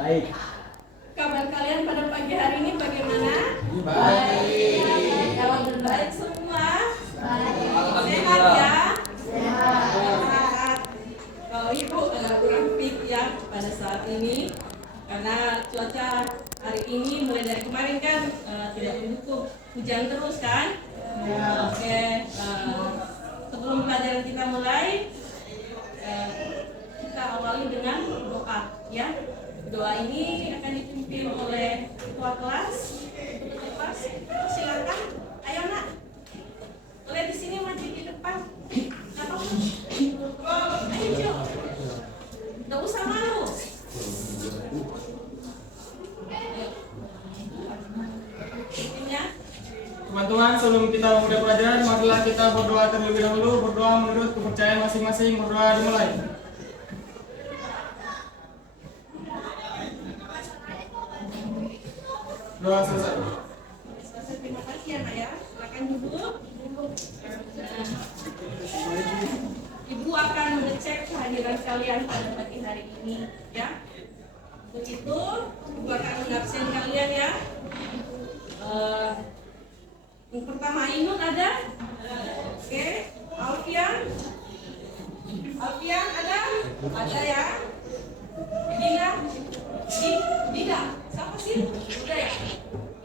Baik. Kabar kalian pada pagi hari ini bagaimana? Baik. Baik semua? Baik. Sehat ya? Sehat. Kalau ibu kurang fit ya pada saat ini karena cuaca hari ini mulai dari kemarin kan tidak mendukung, hujan terus kan? Oke, sebelum pelajaran kita mulai, kita awali dengan doa ya. Doa ini akan dipimpin oleh ketua kelas. Silakan, ayo nak. Boleh di sini maju di depan. Gak apa-apa. Ayo Jo. Gak usah malu. Ya. Teman-teman, sebelum kita memulai pelajaran, marilah kita berdoa terlebih dahulu. Berdoa menurut kepercayaan masing-masing. Berdoa dimulai. Doa selesai. Terima kasih ya nak ya. Silakan duduk. Ibu akan mengecek kehadiran kalian pada pagi hari ini ya. Begitu, Ibu akan mengabsen kalian ya. Yang pertama Ainun ada? Oke. Alfian ada? Ada ya. Dina, siapa sih? Udah ya.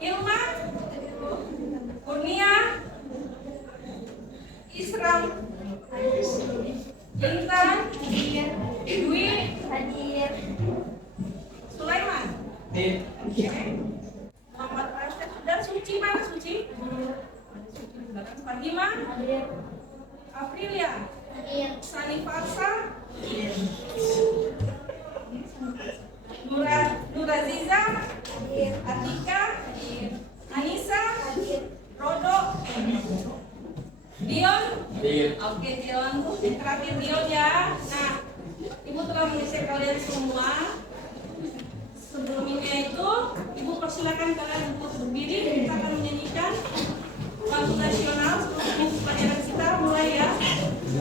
Ilma, Kurnia, Isram, Intan, Dwi, Sulaiman. Oke. Muhammad Rasyid dan Suci, mana Suci? Fatimah, Aprilia, Sani Farsa, Nuraziza, Atika, Anissa, Rodo, Dion. Oke Dion, terakhir Dion ya. Nah, Ibu telah mengecek kalian semua. Sebelumnya itu, Ibu persilakan kalian untuk berdiri. Kita akan menyanyikan lagu nasional sebelum pelajaran kita mulai ya.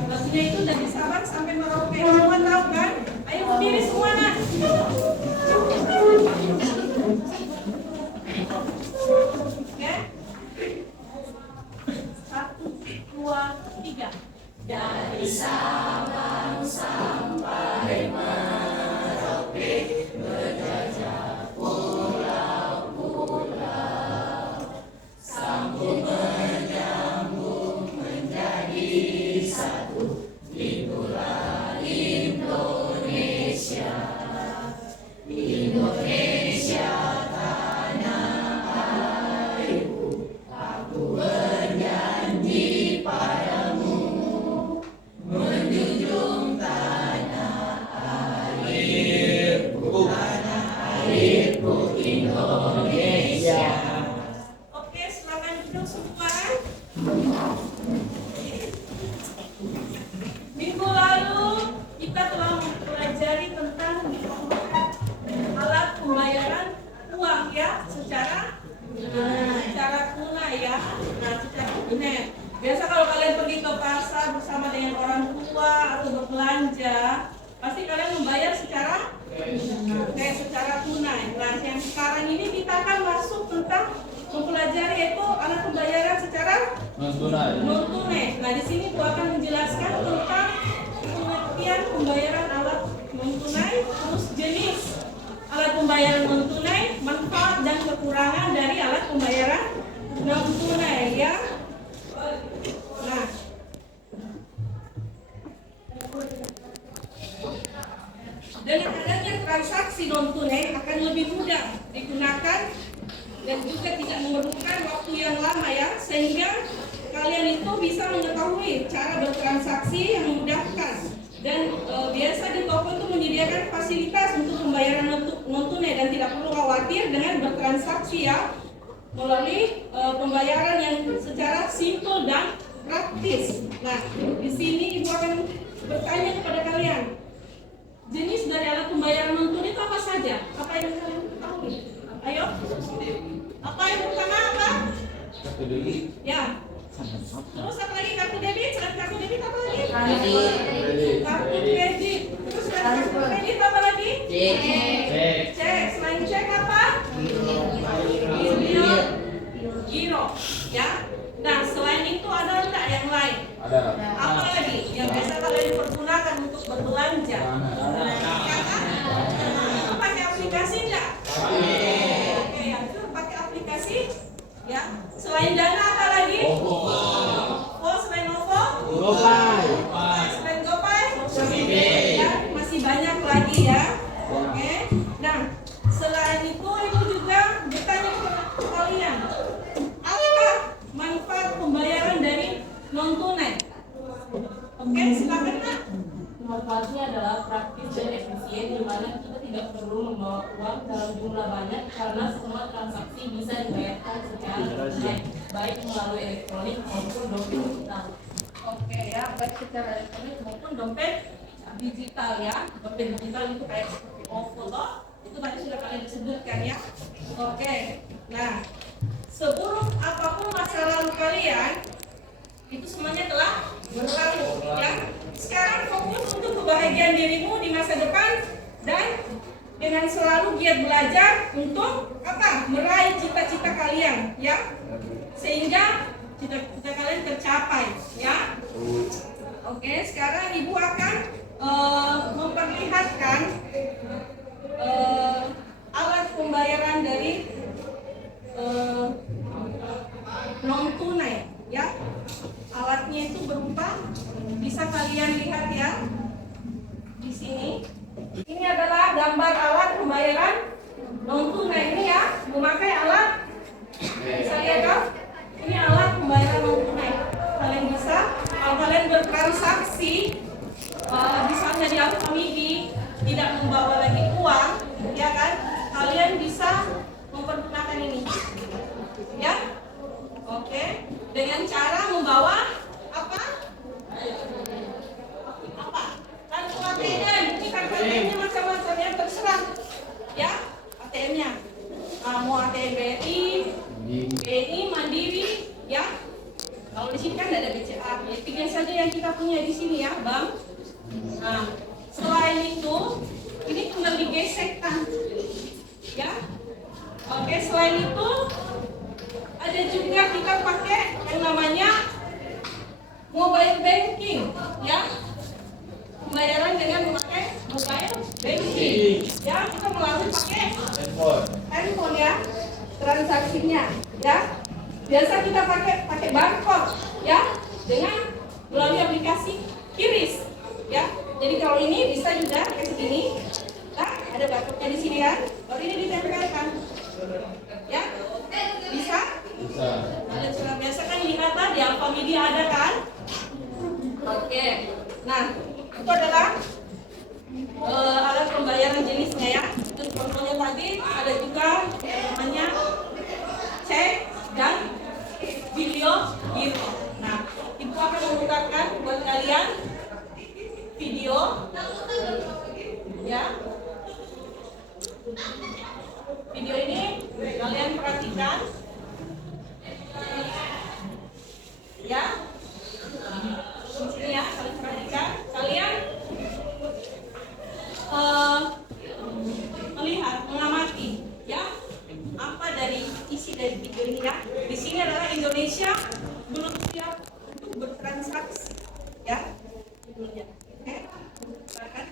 Lagunya itu dari Sabang sampai Merauke. Semua tahu kan? Ayo berdiri semua nak. Oke. 1, 2, 3. Dari Sabang sampai Merauke berjajah pulau-pulau, sambung menyambung menjadi satu itulah Indonesia. Indonesia tanah airku, aku bernyanyi padamu, menjunjung tanah airku Indonesia. Oke, selamat duduk semua. Minggu lalu kita telah mempelajari tentang alat pembayaran uang ya, secara tunai ya. Nah, secara tunai. Biasa kalau kalian pergi ke pasar bersama dengan orang tua atau berbelanja, pasti kalian membayar secara tunai. Nah, yang sekarang ini kita akan masuk tentang mempelajari yaitu alat pembayaran secara non tunai. Nah, di sini gua akan menjelaskan tentang pengertian pembayaran alat non tunai, terus jenis alat pembayaran non tunai, manfaat dan kekurangan dari alat pembayaran non tunai ya. Nah, dengan adanya transaksi non tunai akan lebih mudah digunakan dan juga tidak memerlukan waktu yang lama ya, sehingga kalian itu bisa mengetahui cara bertransaksi yang memudahkan. Dan biasa di toko itu menyediakan fasilitas untuk pembayaran non tunai dan tidak perlu khawatir dengan bertransaksi ya, melalui pembayaran yang secara simple dan praktis. Nah, di sini Ibu akan bertanya kepada kalian, jenis dari alat pembayaran non tunai itu apa saja? Apa yang kalian ketahui? Ayo. Apa yang pertama apa? Kartu debit. Ya. Terus apa lagi? Kartu debit. Selain kartu debit apa lagi? Kredit. Kartu kredit. Terus selain kartu kredit apa lagi? Cek. Cek. Ada. Apa lagi yang biasa kalian pergunakan untuk berbelanja? Itu pakai aplikasi enggak? Oke, yang itu pakai aplikasi. Ya. Selain Dana apa lagi? Oh, selain OVO? Selain GoPay? Ya, masih banyak lagi ya. Oke. Nah, selain itu ibu juga bertanya ke kalian, apa manfaat pembayaran dari non tunai? Oke, silakan Nak. Manfaatnya adalah praktis dan efisien, di mana kita tidak perlu membawa uang dalam jumlah banyak karena semua transaksi bisa dibayarkan secara tunai, baik melalui elektronik maupun dompet digital. Oke ya, baik secara elektronik maupun dompet digital ya. Dompet digital itu kayak seperti OVO toh. Itu tadi sudah kalian disebutkan ya. Oke. Nah, seburuk apapun masa lalu kalian, itu semuanya telah berlalu ya. Sekarang fokus untuk kebahagiaan dirimu di masa depan dan dengan selalu giat belajar untuk apa? Meraih cita-cita kalian ya. Sehingga cita-cita kalian tercapai ya. Oke, sekarang Ibu akan memperlihatkan alat pembayaran dari non tunai ya. Alatnya itu berupa, bisa kalian lihat ya di sini. Ini adalah gambar alat pembayaran non tunai ini ya, memakai alat. Bisa lihat kan? Ini alat pembayaran non tunai. Kalian bisa, kalau kalian bertransaksi, misalnya di Alfamidi tidak membawa lagi uang, ya kan? Kalian bisa mempergunakan ini, ya. Oke, dengan cara membawa apa? Kartu ATM. Ini kartu ATM-nya macam-macam ya, terserah, ya. ATM-nya, mau ATM BNI, Mandiri, ya. Kalau di sini kan ada BCA, ya 3 saja yang kita punya di sini ya, Bang. Nah, selain itu, ini tinggal digesekkan, ya. Oke, selain itu ada juga kita pakai yang namanya mobile banking, ya. Pembayaran dengan memakai mobile banking, ya. Kita melalui pakai handphone ya, transaksinya, ya. Biasa kita pakai barcode, ya, dengan melalui aplikasi QRIS, ya. Jadi kalau ini bisa juga kayak segini, nah, ada barcode-nya di sini kan, baru ini ditempelkan, ya. Bisa? Bisa. Kalian sudah biasa kan di kata di Alfamidi ada kan? Oke. Nah, itu adalah alat pembayaran jenisnya ya. Terus contohnya tadi ada juga yang namanya cek dan video giro. Nah, Ibu akan membukakan buat kalian video, ya. Video ini kalian perhatikan, ya. Di sini ya, kalian perhatikan. Kalian melihat, mengamati, ya, apa dari isi dari video ini ya. Di sini adalah Indonesia belum siap untuk bertransaksi, ya. Oke, silakan.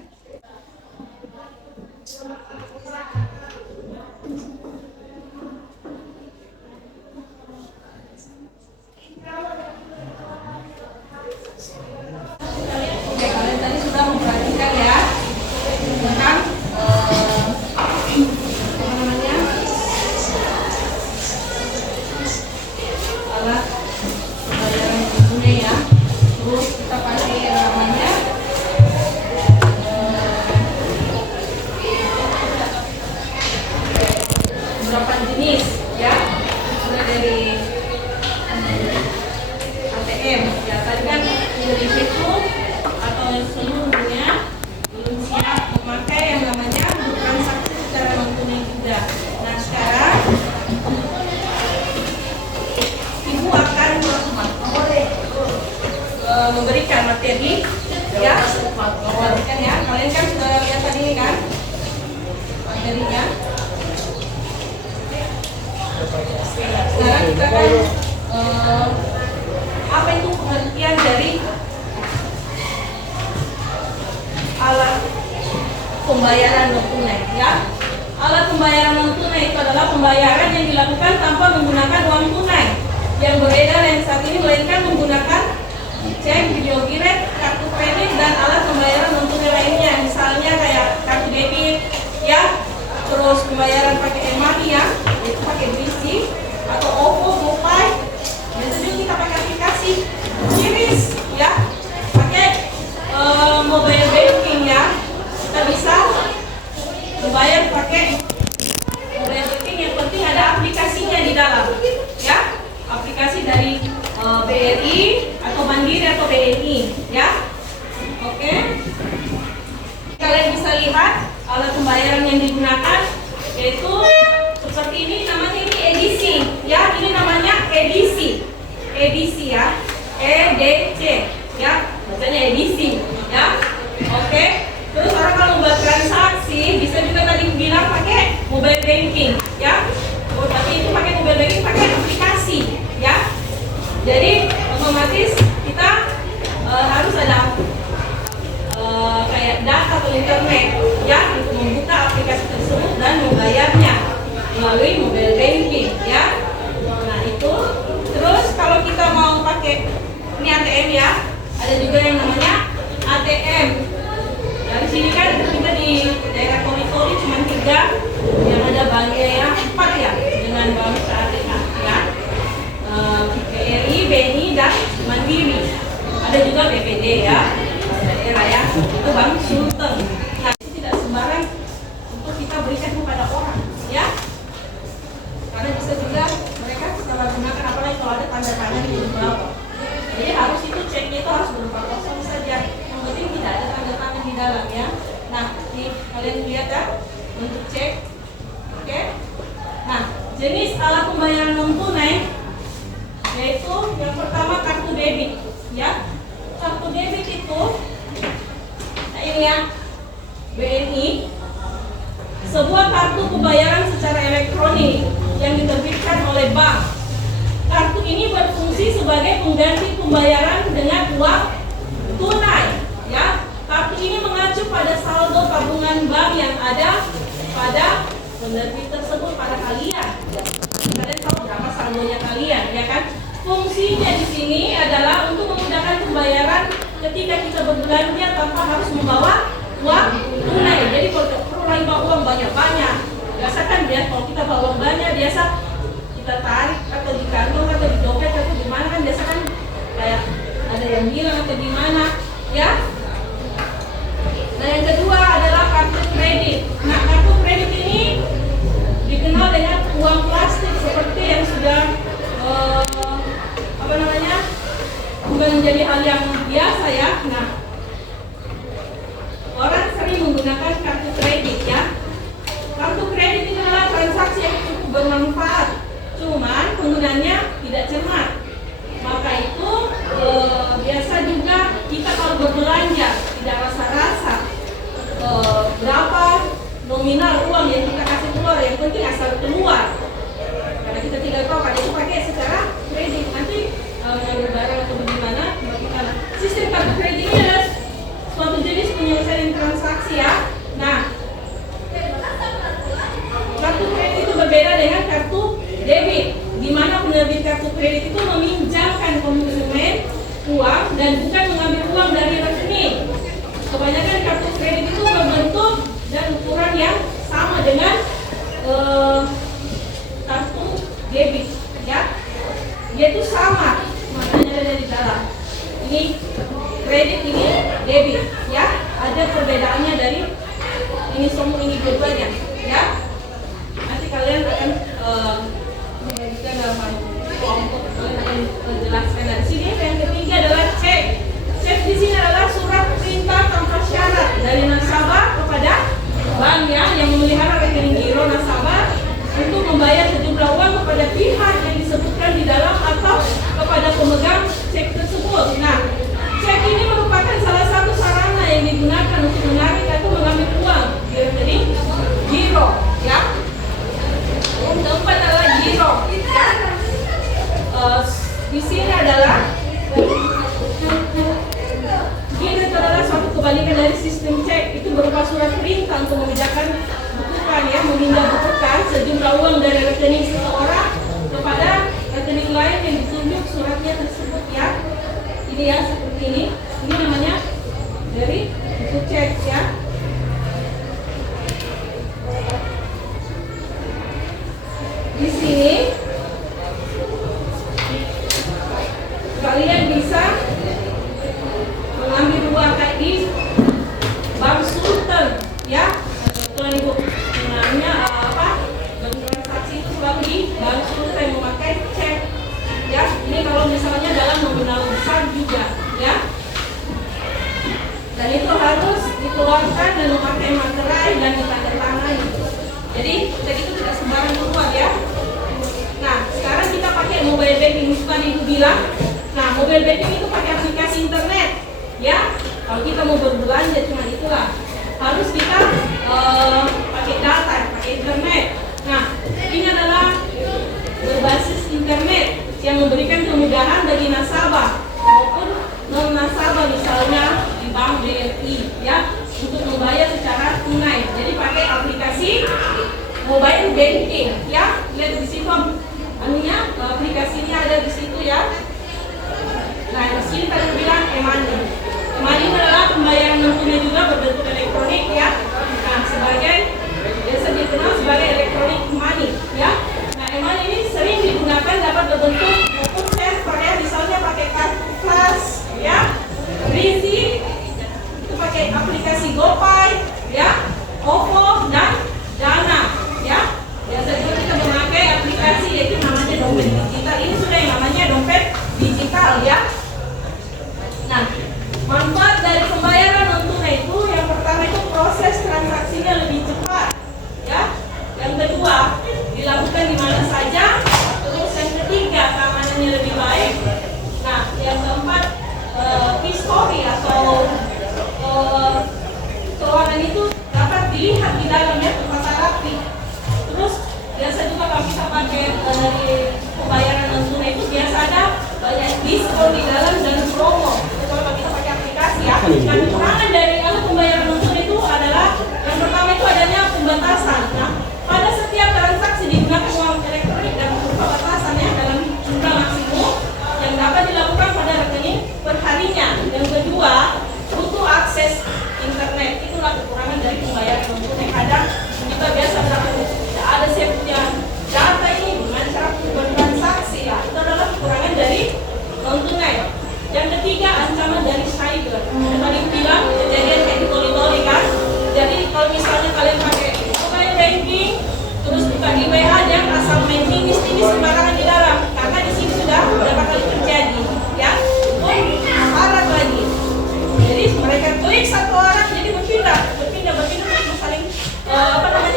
Kalian tadi sudah memperhatikan ya tentang apa namanya, alat pembayaran tunai ya. Terus kita pakai yang namanya beberapa jenis ya, mulai dari ATM ya. Tadi kan Indonesia itu atau seluruh dunia belum siap memakai yang namanya transaksi secara non tunai juga. Nah, sekarang Ibu akan memberikan materi ya, memberikan ya. Kalian kan sudah lihat tadi ini kan materinya. Sekarang kita akan apa itu pengertian dari pembayaran non tunai ya. Alat pembayaran non tunai itu adalah pembayaran yang dilakukan tanpa menggunakan uang tunai yang beredar yang saat ini, melainkan menggunakan cek, video giret, kartu kredit, dan alat pembayaran non tunai lainnya, misalnya kayak kartu debit ya, terus pembayaran pakai e-money ya, itu pakai Brisi atau OVO, GoPay, biasanya juga kita pakai aplikasi QRIS ya, pakai mobile banking ya, kita bisa membayar pakai mobile banking. Yang penting ada aplikasinya di dalam ya, aplikasi dari BRI atau Mandiri atau BNI ya. Oke, kalian bisa lihat alat pembayaran yang digunakan yaitu seperti ini, namanya ini edisi ya, ini namanya edisi ya, EDC ya, bacanya edisi ya. Oke, terus orang kalau buat transaksi bisa juga tadi bilang pakai mobile banking ya. Oh, tapi itu pakai mobile banking pakai aplikasi ya. Jadi otomatis kita harus ada kayak data atau internet ya untuk membuka aplikasi tersebut dan membayarnya melalui mobile banking ya. Nah itu. Terus kalau kita mau pakai ini ATM ya, ada juga yang namanya ATM. Dari sini kan kita di daerah Tori cuma 3, yang ada Bank Jaya 4 ya, dengan Bank Syariah ya, BRI, BNI, dan Mandiri. Ada juga BPD ya, daerah ya, itu Bank Sulteng. Nah itu tidak sembarang untuk kita berikan kepada orang ya, karena bisa juga mereka setelah gunakan, apalagi kalau ada tanda tangan di bawah. Jadi harus itu ceknya itu harus berupa kosong saja, yang penting tidak ada tanda tangan di dalam ya. Nah nih kalian lihat ya untuk cek. Oke. Nah jenis alat pembayaran non tunai yaitu yang pertama kartu debit ya. Kartu debit itu nah ini ya, BNI, sebuah kartu pembayaran secara elektronik yang diterbitkan oleh bank. Kartu ini berfungsi sebagai pengganti pembayaran dengan uang tunai ya. Kartu ini mengacu pada saldo tabungan bank yang ada pada penerbit tersebut, pada kalian. Kalian tahu berapa saldonya kalian ya kan? Fungsinya di sini adalah untuk memudahkan pembayaran ketika kita berbelanja tanpa harus membawa uang tunai. Jadi kalau perlu lagi bawa uang banyak-banyak, biasa kan ya, kalau kita bawa uang banyak biasa kita tarik atau di kantong atau di dompet atau di mana kan, biasa kan kayak ada yang bilang atau di mana ya. Nah yang kedua adalah kartu kredit. Nah kartu kredit ini dikenal dengan uang plastik seperti yang sudah menjadi hal yang biasa ya. Nah orang sering menggunakan kartu kredit ya. Kartu kredit itu adalah transaksi yang cukup bermanfaat, cuman penggunaannya tidak cermat. Maka itu biasa juga kita kalau berbelanja tidak rasa-rasa berapa nominal uang yang kita kasih keluar, yang penting asal keluar. Karena kita tidak tahu kalau itu pakai secara kredit, nanti mengambil barang atau bagaimana. Sistem kartu kredit ini adalah suatu jenis penyelesaian transaksi ya. Nah kartu kredit itu berbeda dengan kartu debit, di mana penerbit kartu kredit itu meminjamkan konsumen uang dan bukan mengambil uang dari rekening. Kebanyakan kartu kredit itu berbentuk dan ukuran yang sama dengan kartu debit ya. Dia itu sama, maknanya ada di dalam. Ini kredit, ini debit ya. Ada perbedaannya dari ini semua, ini dua-duanya ya. Nanti kalian akan mengajukan dalam kelompok jelaskan. Dari sini yang ketiga adalah cek. Cek di sini adalah surat perintah tanpa syarat dari nasabah kepada bank ya, yang memelihara rekening giro nasabah untuk membayar sejumlah uang kepada pihak yang disebutkan di dalam atau kepada pemegang cek tersebut. Nah, cek ini merupakan salah satu sarana yang digunakan untuk menarik atau mengambil uang di rekening giro ya. Yang keempat adalah giro. Di sini adalah giro itu adalah suatu kebalikan dari sistem cek. untuk membedakan bukukan ya, memindah bukukan sejumlah uang dari rekening seseorang kepada rekening lain yang ditunjuk suratnya tersebut ya. Ini ya seperti ini. Ini namanya dari buku cek ya. Di sini kalian bisa mengambil uang kayak di Bank Sultan ya. Tuan Ibu namanya transaksi itu selalu di Bank Sultan memakai cek ya. Ini kalau misalnya dalam nominal besar juga ya. Dan itu harus dikeluarkan dan memakai materai dan ditandatangani. Jadi cek itu tidak sembarang keluar ya. Nah, sekarang kita pakai mobile banking, bukan Ibu bilang. Nah, mobile banking itu pakai aplikasi internet ya. Kalau kita mau berbelanja cuma itulah. Harus kita pakai data, pakai internet. Nah, ini adalah berbasis internet yang memberikan kemudahan bagi nasabah maupun non nasabah, misalnya di bank BRI ya, untuk membayar secara tunai. Jadi pakai aplikasi mobile banking ya. Lihat di situ anunya, aplikasinya ada di situ ya. Nah, di sini tadi bilang e-money. E-money adalah pembayaran non tunai juga berbentuk elektronik ya. Nah, sebagai biasa dikenal sebagai electronic money ya. Nah, e-money ini sering digunakan dapat berbentuk maupun transfer ya, misalnya pakai kartu flash ya, Rizi, itu pakai aplikasi GoPay ya, OVO dan Dana ya. Biasa juga kita memakai aplikasi yaitu namanya dompet digital. Ini sudah yang namanya dompet digital ya. Nah, manfaat dari pembayaran non tunai itu yang pertama itu proses transaksinya lebih cepat ya. Yang kedua, dilakukan di mana saja. Terus yang ketiga, keamanannya lebih baik. Nah, yang keempat, history atau keuangan itu dapat dilihat di dalamnya tertata rapi. Terus biasa juga kalau kita pakai dari pembayaran non tunai itu biasa ada banyak diskon di dalam dan promo. Itu kalau kita pakai aplikasi ya. Nah, kekurangan dari alat pembayaran non tunai itu adalah yang pertama itu adanya pembatasan. Nah, pada setiap transaksi digunakan uang elektronik dan berupa batasannya dalam jumlah maksimum yang dapat dilakukan pada rekening perharinya. Yang kedua, butuh akses internet. Itulah kekurangan dari pembayaran non tunai. Kadang kita biasa tidak ada safety-nya data ini dengan cara bertransaksi ya. Itu adalah kekurangan dari non tunai. Yang ketiga, ancaman dari cyber. Tadi bilang kejadian kayak di Toli kan. Jadi kalau misalnya kalian pakai mobile banking terus buka di WA, jangan asal main tinggi sembarangan di dalam, karena di sini sudah beberapa kali terjadi ya. Parah lagi. Jadi mereka klik satu orang jadi berpindah untuk saling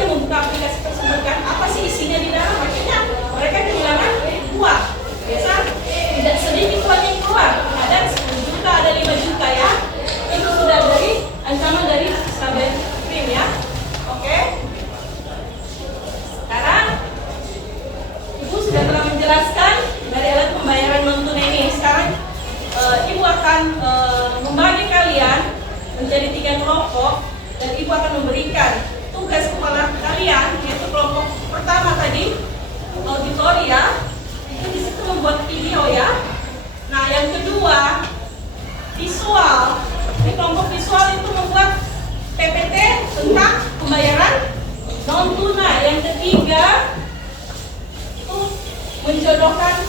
membuka aplikasi tersebut kan. Apa sih isinya di dalam? Akhirnya mereka kehilangan uang. Biasa tidak sedikit uang yang keluar. Ada 10 juta, ada 5 juta ya. Itu sudah dari ancaman dari cybercrime ya. Oke. Sekarang Ibu sudah telah menjelaskan dari alat pembayaran non tunai ini. Sekarang Ibu akan membagi kalian menjadi 3 kelompok dan Ibu akan memberikan tugas kepala kalian, yaitu kelompok pertama tadi auditoria, itu di situ membuat video ya. Nah, yang kedua visual. Di kelompok visual itu membuat PPT tentang pembayaran non tunai. Yang ketiga itu menjodohkan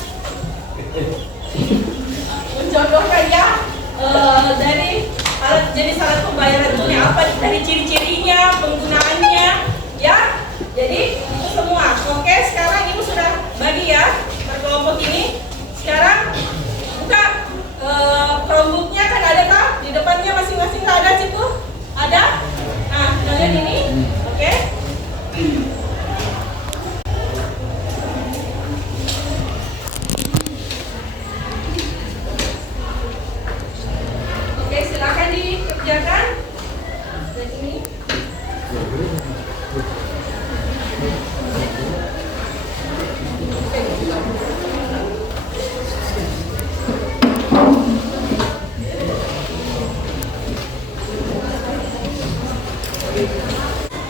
ya dari jenis alat pembayaran tunai, apa dari ciri-cirinya, penggunaan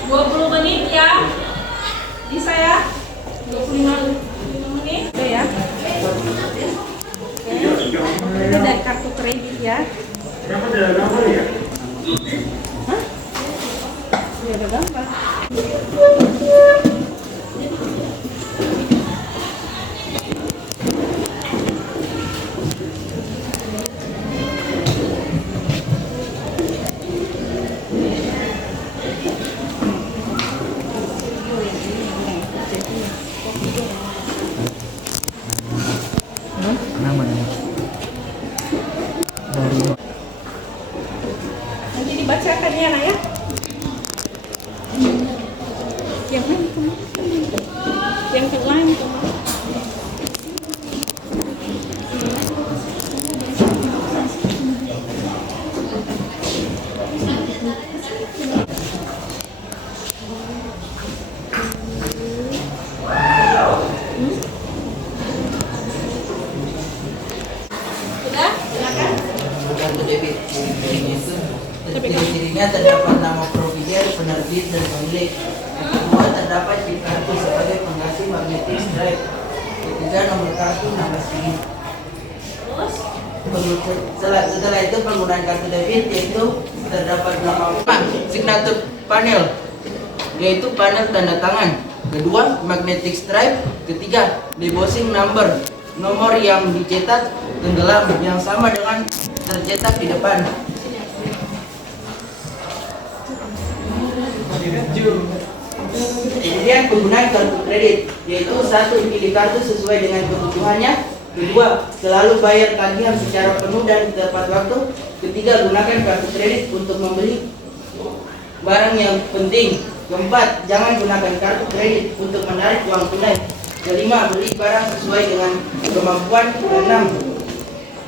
20 menit ya. Bisa ya? 25 menit. Oke ya. Oke. Ini dari kartu kredit ya. Hah? Ya udah gampang. Nanti dibacakan ya nak ya. Yang mana itu? Yang kedua itu. Sudah? Silakan. Kartu debit ini itu ciri-cirinya terdapat nama provider, penerbit, dan pemilik. Yang kedua terdapat chip kartu sebagai pengganti magnetic stripe. Ketiga nomor kartu nama digit. Terus Setelah itu penggunaan kartu debit yaitu terdapat nama signature panel, yaitu panel tanda tangan. Kedua magnetic stripe. Ketiga debossing number, nomor yang dicetak tenggelam yang sama dengan tercetak di depan. Kemudian penggunaan kartu kredit, yaitu satu, pilih kartu sesuai dengan kebutuhannya. Kedua, selalu bayar tagihan secara penuh dan tepat waktu. Ketiga, gunakan kartu kredit untuk membeli barang yang penting. Keempat, jangan gunakan kartu kredit untuk menarik uang tunai. Kelima, beli barang sesuai dengan kemampuan. Keenam,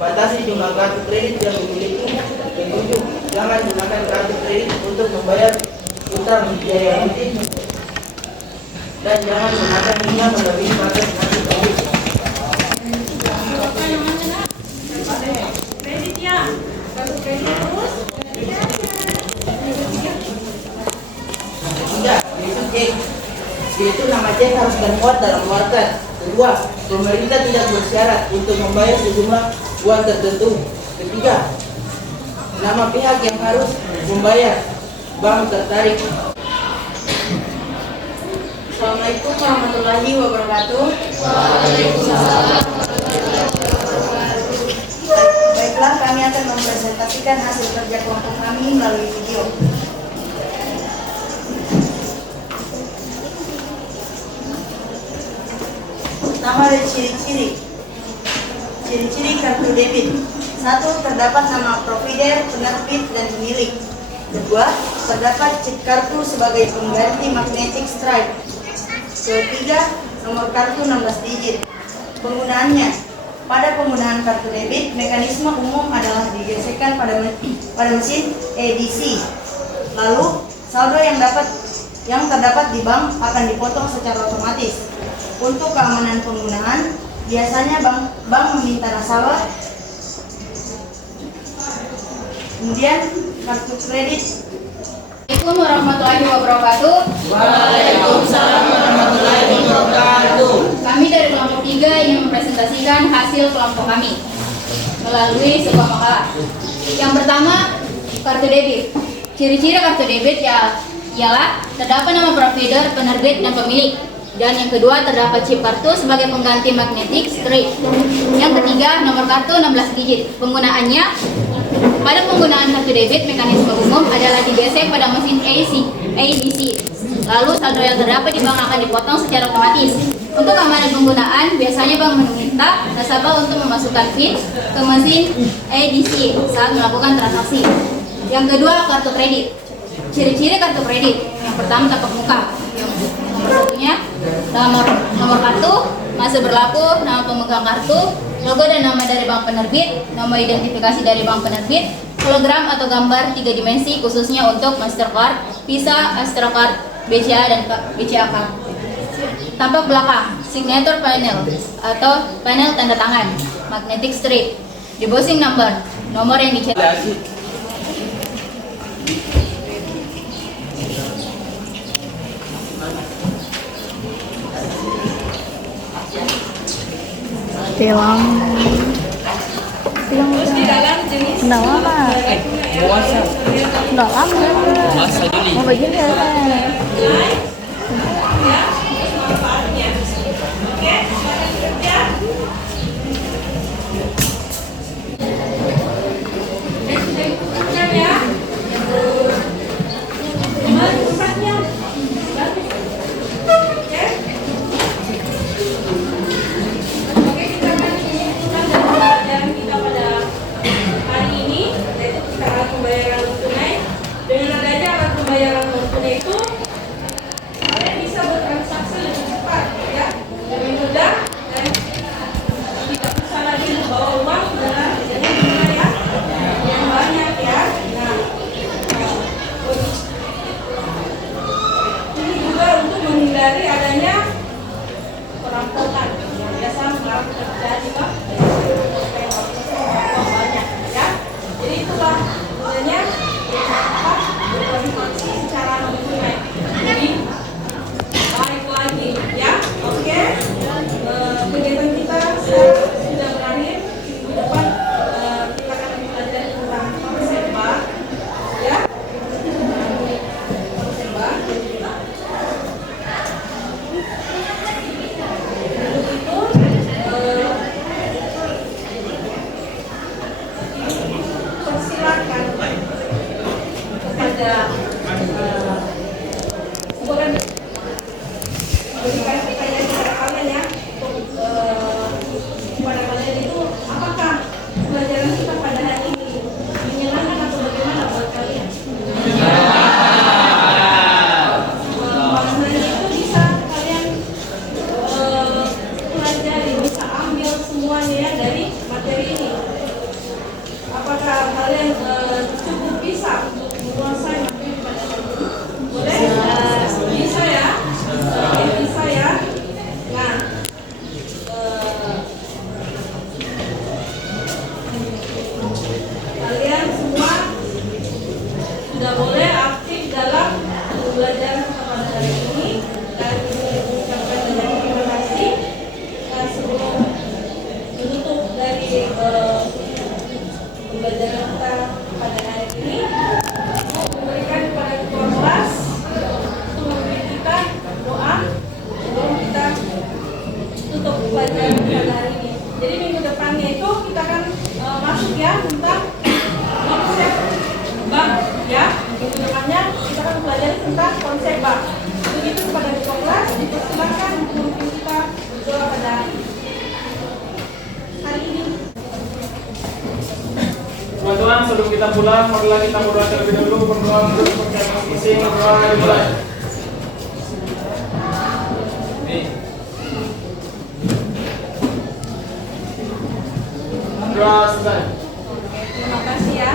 batasi jumlah kartu kredit yang dimiliki. Ketujuh, jangan gunakan kartu kredit untuk membayar utang biaya rutin. Dan jangan gunakan minyak melebihi batas kartu kredit. Kredit ya. Kartu kredit terus. Ketiga, yaitu cek. Yaitu nama cek harus termuat dalam warkat. Kedua, pemerintah tidak bersyarat untuk membayar sejumlah uang tertentu. Ketiga, nama pihak yang harus membayar, bank tertarik. Assalamualaikum warahmatullahi wabarakatuh. Baiklah, kami akan mempresentasikan hasil kerja kelompok kami melalui video. Nama dan ciri-ciri. Ciri-ciri kartu debit. 1. Terdapat nama provider, penerbit, dan pemilik. 2. Terdapat chip kartu sebagai pengganti magnetic stripe. 3. Nomor kartu 16 digit. Penggunaannya. Pada penggunaan kartu debit, mekanisme umum adalah digesekkan pada mesin EDC. Lalu, saldo yang terdapat di bank akan dipotong secara otomatis. Untuk keamanan penggunaan, biasanya bank meminta nasabah. Kemudian kartu kredit. Assalamualaikum warahmatullahi wabarakatuh. Waalaikumsalam warahmatullahi wabarakatuh. Kami dari kelompok 3 ingin mempresentasikan hasil kelompok kami melalui sebuah makalah. Yang pertama, kartu debit. Ciri-ciri kartu debit ialah terdapat nama provider, penerbit, dan pemilik. Dan yang kedua, terdapat chip kartu sebagai pengganti magnetic stripe. Yang ketiga, nomor kartu 16 digit. Penggunaannya, pada penggunaan kartu debit, mekanisme umum adalah digesek pada mesin ADC. Lalu saldo yang terdapat di bank akan dipotong secara otomatis. Untuk keamanan penggunaan, biasanya bank meminta nasabah untuk memasukkan PIN ke mesin ADC saat melakukan transaksi. Yang kedua, kartu kredit. Ciri-ciri kartu kredit. Yang pertama, tapak muka. Nomor satunya, nomor kartu, masa berlaku, nama pemegang kartu, logo dan nama dari bank penerbit, nomor identifikasi dari bank penerbit, hologram atau gambar 3 dimensi khususnya untuk Mastercard, Visa, Mastercard, BCA dan BCA Card. Tampak belakang, signature panel atau panel tanda tangan, magnetic stripe, debossing number, nomor yang dicetak. Film. Terus di dalam jenis Nggak lama. puasa. Nggak lama. Masa Juli. Mau begini ya. Manfaatnya. Oke, silakan kerja. Sudah ikutkan ya. Gimana pusatnya? Oke. Oke, kita akan menyebutkan dari pelajaran kita pada hari ini, yaitu tentang alat pembayaran non tunai. Dengan adanya alat pembayaran non tunai itu, kalian bisa bertransaksi lebih cepat, ya, lebih mudah dan tidak usah lagi membawa uang dengan jumlah yang banyak, ya. Nah, ini juga untuk menghindari adanya perampokan yang biasa terjadi, Pak. Banyak, ya. Jadi itulah sebenarnya bertransaksi secara non tunai. Jadi baik lagi, ya. Oke. Kegiatan kita sudah berakhir. Minggu depan kita akan belajar tentang konsep bank, ya. Konsep bank. Untuk itu persilakan kepada bukan berikan pertanyaan kepada kalian, ya, untuk kepada kalian itu apakah pelajaran kita pada hari ini menyenangkan atau bagaimana buat kalian? Maknanya itu bisa kalian pelajari, bisa ambil semuanya, ya, dari materi ini. Apakah kalian cukup bisa untuk menguasai materi pada hari ini? Boleh? Bisa, ya? Bisa, ya? Nah, kalian semua sudah boleh aktif dalam pembelajaran kita pada hari ini, dan mengucapkan banyak terima kasih. Dan sebelum menutup dari pembelajaran kita pada hari ini, memberikan kepada ketua kelas untuk memberi kita doa sebelum kita tutup pelajaran pada hari ini. Jadi minggu depannya itu kita akan masuk, ya, tentang konsep bank, ya. Minggu depannya kita akan belajar tentang konsep bank. Begitu kepada ketua kelas, dipersilakan untuk memimpin kita berdoa pada hari ini. Teman-teman, sebelum kita pulang, marilah kita berdoa terlebih dahulu. Berdoa untuk kepercayaan masing-masing. Berdoa dimulai. Doa selesai. Oke, terima kasih, ya.